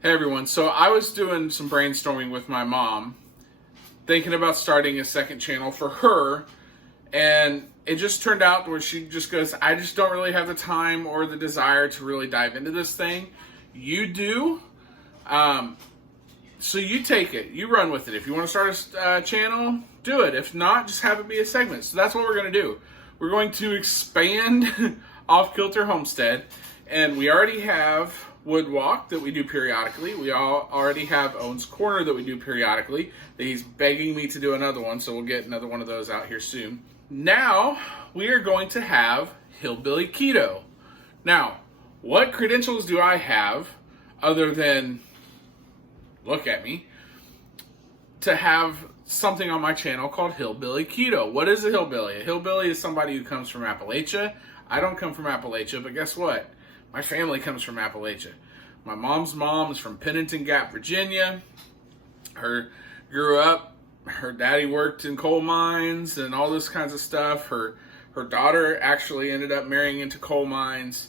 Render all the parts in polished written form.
Hey everyone, so I was doing some brainstorming with my mom, thinking about starting a second channel for her, and it just turned out where she just goes, I just don't really have the time or the desire to really dive into this thing. You do, so you take it, you run with it. If you want to start a channel, do it. If not, just have it be a segment. So that's what we're going to do. We're going to expand off Kilter Homestead, and we already have Wood Walk that we do periodically. We already have Owen's Corner that we do periodically. He's begging me to do another one, so we'll get another one of those out here soon. Now, we are going to have Hillbilly Keto. Now, what credentials do I have, other than look at me, to have something on my channel called Hillbilly Keto? What is a hillbilly? A hillbilly is somebody who comes from Appalachia. I don't come from Appalachia, but guess what? My family comes from Appalachia. My mom's mom is from Pennington Gap, Virginia. Her daddy worked in coal mines and all this kinds of stuff. Her daughter actually ended up marrying into coal mines.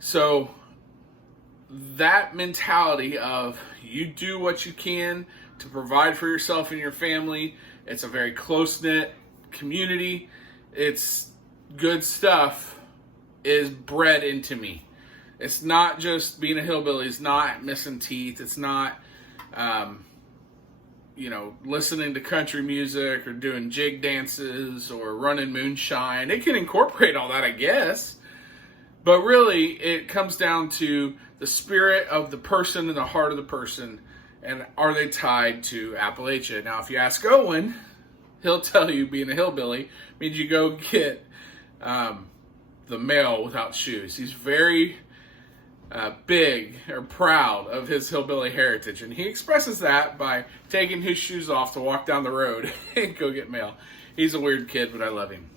So that mentality of you do what you can to provide for yourself and your family. It's a very close-knit community. It's good stuff is bred into me. It's not just being a hillbilly. It's not missing teeth. It's not, listening to country music or doing jig dances or running moonshine. It can incorporate all that, I guess. But really, it comes down to the spirit of the person and the heart of the person. And are they tied to Appalachia? Now, if you ask Owen, he'll tell you being a hillbilly means you go get the male without shoes. He's very big or proud of his hillbilly heritage, and he expresses that by taking his shoes off to walk down the road and go get mail. He's a weird kid, but I love him.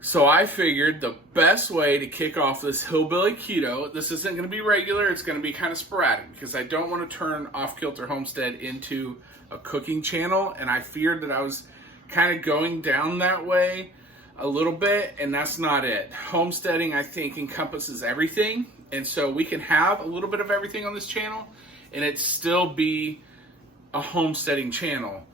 So I figured the best way to kick off this Hillbilly Keto, this isn't going to be regular, it's going to be kind of sporadic, because I don't want to turn Off Kilter Homestead into a cooking channel, and I feared that I was kind of going down that way a little bit, and that's not it. Homesteading, I think, encompasses everything, and so we can have a little bit of everything on this channel, and it still be a homesteading channel.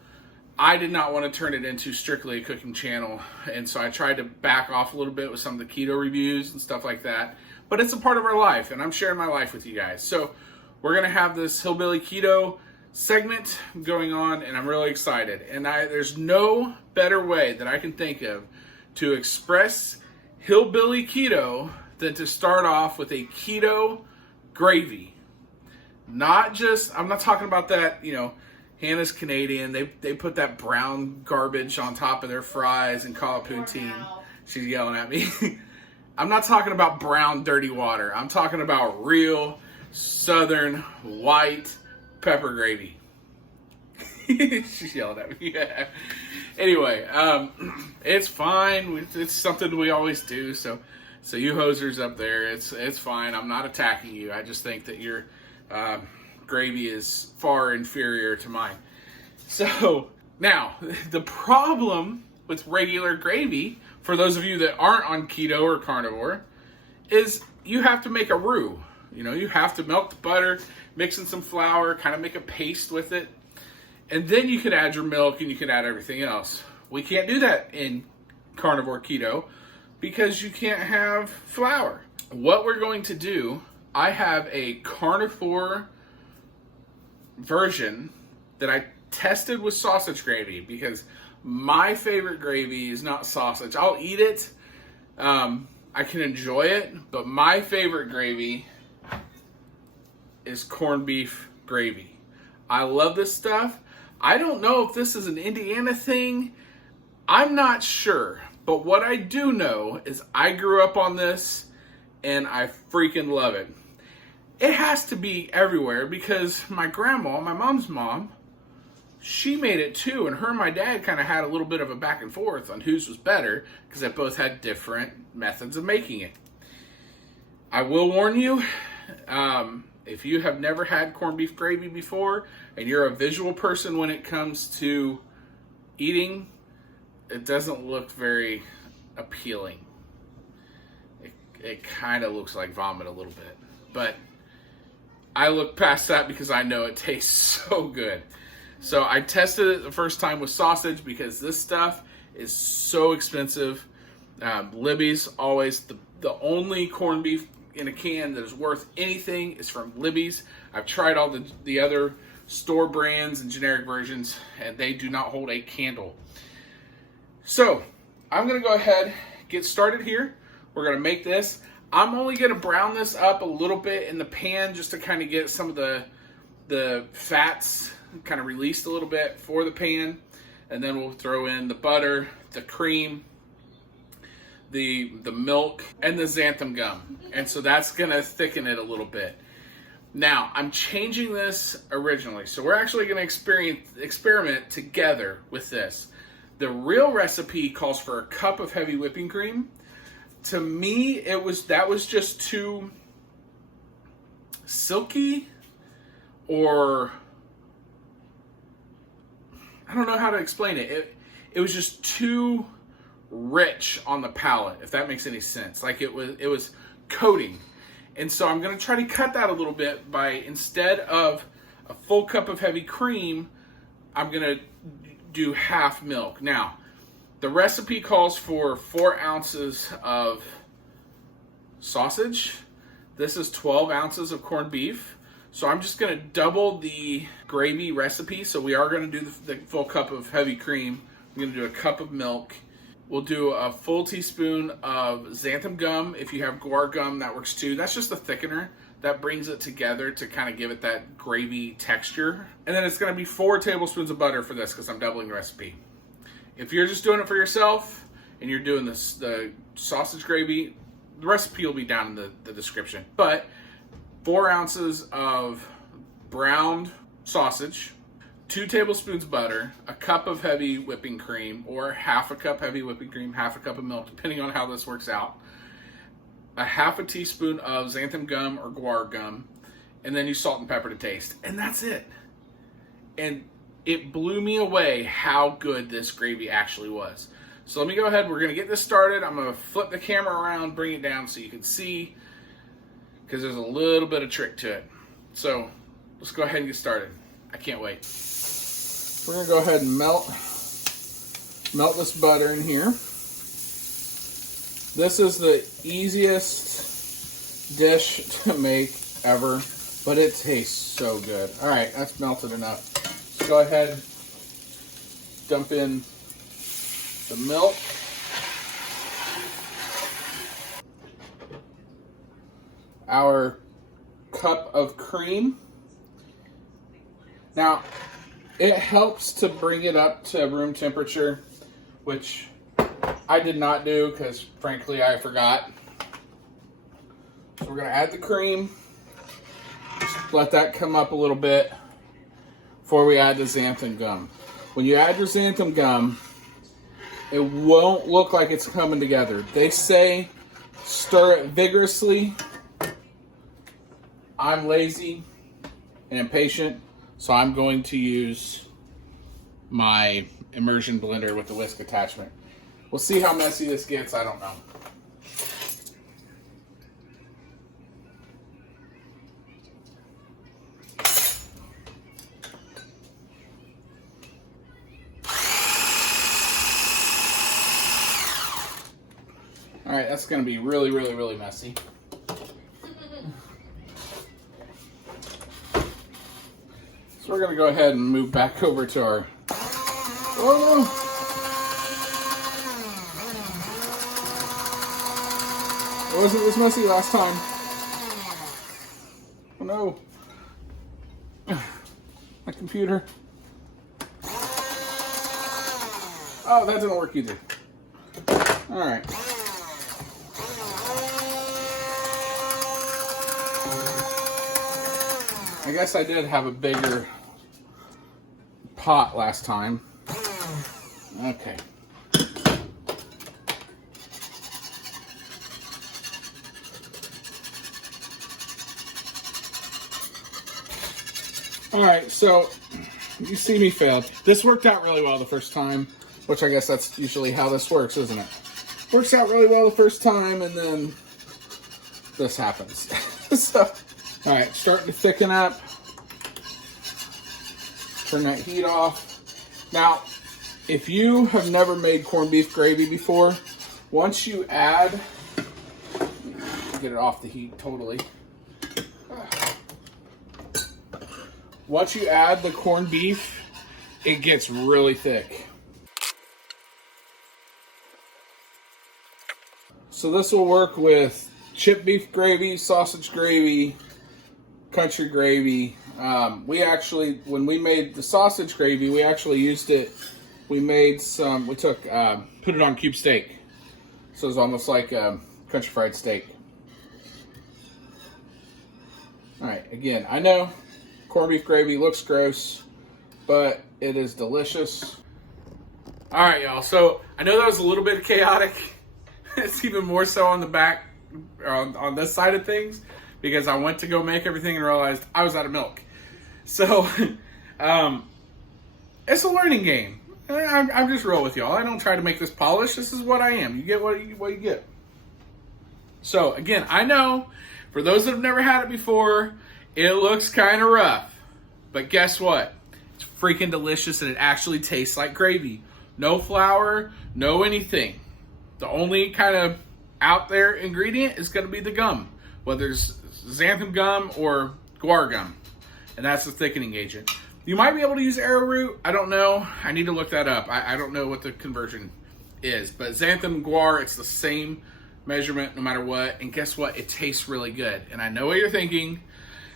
I did not want to turn it into strictly a cooking channel, and so I tried to back off a little bit with some of the keto reviews and stuff like that, but it's a part of our life, and I'm sharing my life with you guys. So we're going to have this Hillbilly Keto segment going on, and I'm really excited, and there's no better way that I can think of to express Hillbilly Keto than to start off with a keto gravy. Not just, I'm not talking about that, Hannah's Canadian. They put that brown garbage on top of their fries and call it poutine. She's yelling at me. I'm not talking about brown, dirty water. I'm talking about real southern white pepper gravy. She's yelling at me. Anyway, it's fine. It's something we always do. So you hosers up there, it's fine. I'm not attacking you. I just think that your gravy is far inferior to mine. So now, the problem with regular gravy, for those of you that aren't on keto or carnivore, is you have to make a roux. You have to melt the butter, mix in some flour, kind of make a paste with it. And then you can add your milk and you can add everything else. We can't do that in carnivore keto because you can't have flour. What we're going to do, I have a carnivore version that I tested with sausage gravy, because my favorite gravy is not sausage. I'll eat it. I can enjoy it, but my favorite gravy is corned beef gravy. I love this stuff. I don't know if this is an Indiana thing. I'm not sure. But what I do know is I grew up on this and I freaking love it. It has to be everywhere because my grandma, my mom's mom, she made it too. And her and my dad kind of had a little bit of a back and forth on whose was better because they both had different methods of making it. I will warn you, if you have never had corned beef gravy before and you're a visual person when it comes to eating, it doesn't look very appealing. It kind of looks like vomit a little bit. But I look past that because I know it tastes so good. So I tested it the first time with sausage because this stuff is so expensive. Libby's always the only corned beef in a can that is worth anything is from Libby's. I've tried all the other store brands and generic versions, and they do not hold a candle. So I'm going to go ahead, get started here. We're going to make this. I'm only going to brown this up a little bit in the pan just to kind of get some of the fats kind of released a little bit for the pan. And then we'll throw in the butter, the cream, the milk, and the xanthan gum. And so that's going to thicken it a little bit. Now, I'm changing this originally. So we're actually going to experiment together with this. The real recipe calls for a cup of heavy whipping cream. To me, that was just too silky, or I don't know how to explain it. It was just too rich on the palate, if that makes any sense. Like it was coating. And so I'm going to try to cut that a little bit by, instead of a full cup of heavy cream, I'm going to do half milk. Now, the recipe calls for 4 ounces of sausage. This is 12 ounces of corned beef. So I'm just going to double the gravy recipe. So we are going to do the full cup of heavy cream. I'm going to do a cup of milk. We'll do a full teaspoon of xantham gum. If you have Guar gum, that works too. That's just a thickener that brings it together to kind of give it that gravy texture. And then it's going to be 4 tablespoons of butter for this because I'm doubling the recipe. If you're just doing it for yourself and you're doing the sausage gravy, the recipe will be down in the description. But 4 ounces of browned sausage, 2 tablespoons butter, a cup of heavy whipping cream, or half a cup heavy whipping cream, half a cup of milk, depending on how this works out, a half a teaspoon of xanthan gum or Guar gum, and then you salt and pepper to taste. And that's it. And it blew me away how good this gravy actually was. So let me go ahead. We're going to get this started. I'm going to flip the camera around, bring it down so you can see, because there's a little bit of trick to it. So let's go ahead and get started. I can't wait. We're going to go ahead and melt this butter in here. This is the easiest dish to make ever, but it tastes so good. All right, that's melted enough. So go ahead, dump in the milk. Our cup of cream. Now, it helps to bring it up to room temperature, which I did not do because, frankly, I forgot. So we're going to add the cream. Just let that come up a little bit before we add the xanthan gum. When you add your xanthan gum, it won't look like it's coming together. They say stir it vigorously. I'm lazy and impatient, so I'm going to use my immersion blender with the whisk attachment. We'll see how messy this gets. I don't know. All right, that's going to be really, really, really messy. So we're going to go ahead and move back over to our... Oh, no. It wasn't this messy last time. Oh, no. My computer. Oh, that didn't work either. All right. I guess I did have a bigger pot last time. Okay. All right, so you see me fail. This worked out really well the first time, which I guess that's usually how this works, isn't it? Works out really well the first time, and then this happens. So All right, starting to thicken up. Turn that heat off. Now, if you have never made corned beef gravy before, once you add, get it off the heat totally. Once you add the corned beef, it gets really thick. So this will work with chipped beef gravy, sausage gravy, country gravy. We actually, when we made the sausage gravy, we actually used it. We made some, put it on cube steak. So it's almost like country fried steak. All right, again, I know corned beef gravy looks gross, but it is delicious. All right, y'all. So I know that was a little bit chaotic. It's even more so on the back, on this side of things, because I went to go make everything and realized I was out of milk. So it's a learning game. I'm just real with y'all. I don't try to make this polished. This is what I am. You get what you get. So again, I know for those that have never had it before, it looks kind of rough. But guess what? It's freaking delicious, and it actually tastes like gravy. No flour, no anything. The only kind of out there ingredient is going to be the gum, whether it's Xantham Gum or Guar gum. And that's the thickening agent. You might be able to use arrowroot. I don't know. I need to look that up. I don't know what the conversion is. But Xantham Guar, it's the same measurement no matter what. And guess what? It tastes really good. And I know what you're thinking.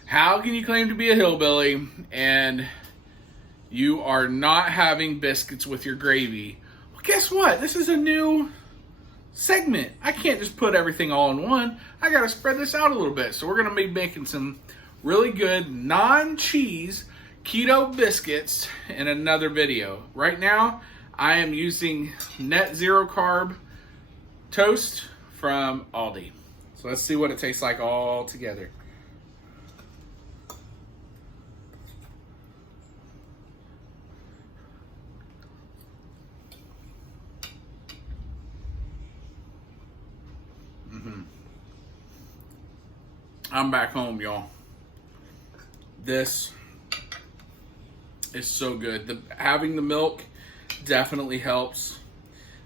How can you claim to be a hillbilly and you are not having biscuits with your gravy? Well, guess what? This is a new segment. I can't just put everything all in one. I got to spread this out a little bit. So we're going to be making some really good non-cheese keto biscuits in another video. Right now, I am using net zero carb toast from Aldi. So let's see what it tastes like all together. I'm back home, y'all. This is so good. Having the milk definitely helps.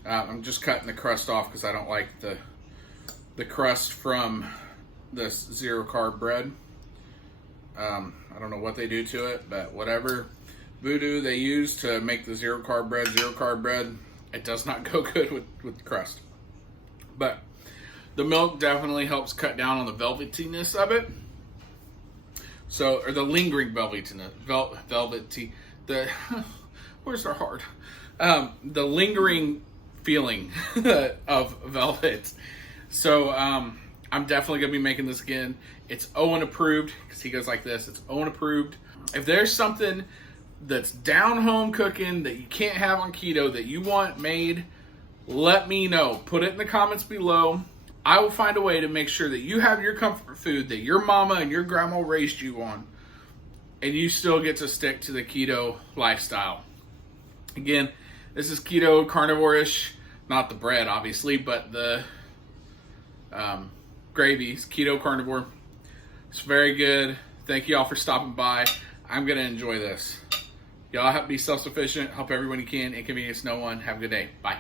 I'm just cutting the crust off because I don't like the crust from this zero carb bread. I don't know what they do to it, but whatever voodoo they use to make the zero carb bread, it does not go good with the crust. But the milk definitely helps cut down on the velvetiness of it. So, or the lingering velvetiness, where's our heart? The lingering feeling of velvet. So, I'm definitely gonna be making this again. It's Owen approved, because he goes like this. It's Owen approved. If there's something that's down home cooking that you can't have on keto that you want made, let me know. Put it in the comments below. I will find a way to make sure that you have your comfort food that your mama and your grandma raised you on, and you still get to stick to the keto lifestyle. Again, this is keto, carnivore-ish, not the bread, obviously, but the gravy is keto carnivore. It's very good. Thank you all for stopping by. I'm going to enjoy this. Y'all be self-sufficient. Help everyone you can. Inconvenience no one. Have a good day. Bye.